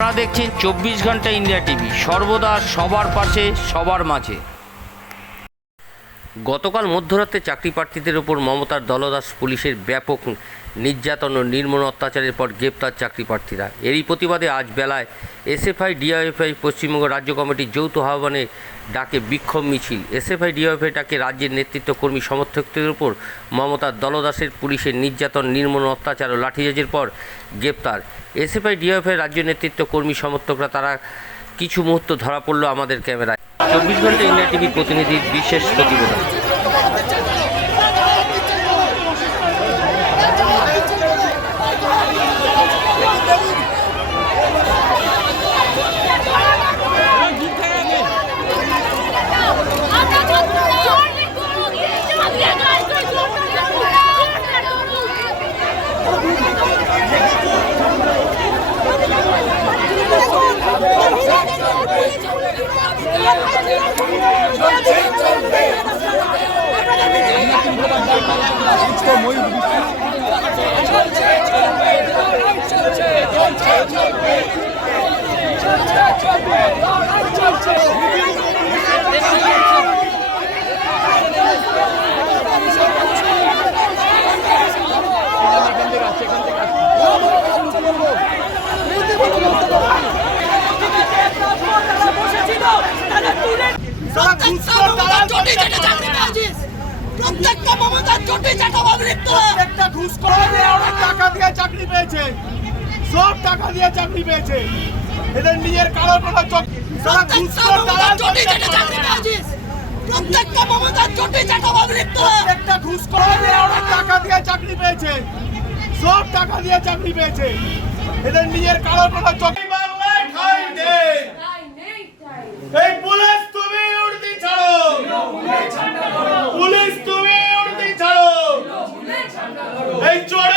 আপনারা দেখছেন চব্বিশ ঘণ্টা ইন্ডিয়া টিভি। সর্বদা সবার পাশে, সবার মাঝে। গতকাল মধ্যরাতে চাকরি প্রার্থীদের ওপর মমতার দলদাস পুলিশের ব্যাপক নির্যাতন ও নির্মম অত্যাচারের পর গ্রেপ্তার চাকরি প্রার্থীরা। এরই প্রতিবাদে আজ বেলায় এসএফআই, ডিআইএফআই, পশ্চিমবঙ্গ রাজ্য কমিটির যৌথ আহ্বানে ডাকে বিক্ষোভ মিছিল। এসএফআই ডিআইএফআই ডাকে রাজ্যের নেতৃত্ব কর্মী সমর্থকদের উপর মমতার দলদাসের পুলিশের নির্যাতন, নির্মূল অত্যাচার ও লাঠিচার্জের পর গ্রেপ্তার। এসএফআই ডিআইএফআই রাজ্য নেতৃত্ব কর্মী সমর্থকরা তারা কিছু মুহূর্ত ধরা পড়ল আমাদের ক্যামেরায়। চব্বিশ ঘণ্টা ইন্ডিয়া টিভি প্রতিনিধির বিশেষ প্রতিবেদন। প্রত্যেকটা মমতার চটি চাটাবাবু লিখতে হবে প্রত্যেকটা ঘুষখোর ওরা টাকা দিয়ে চাকরি পেয়েছে। সব টাকা দিয়ে চাকরি পেয়েছে। এদের নিজের কারও কোনো প্রত্যেকটা দালাল চটি চাটা চাকরি পেয়েছিস। প্রত্যেকটা চটি প্রত্যেকটা ঘুষখোর ওরা টাকা দিয়ে চাকরি পেয়েছে। সব টাকা দিয়ে চাকরি পেয়েছে। এদের নিজের কারও কোনো চক- বাংলায় ঠাঁই এই চোরে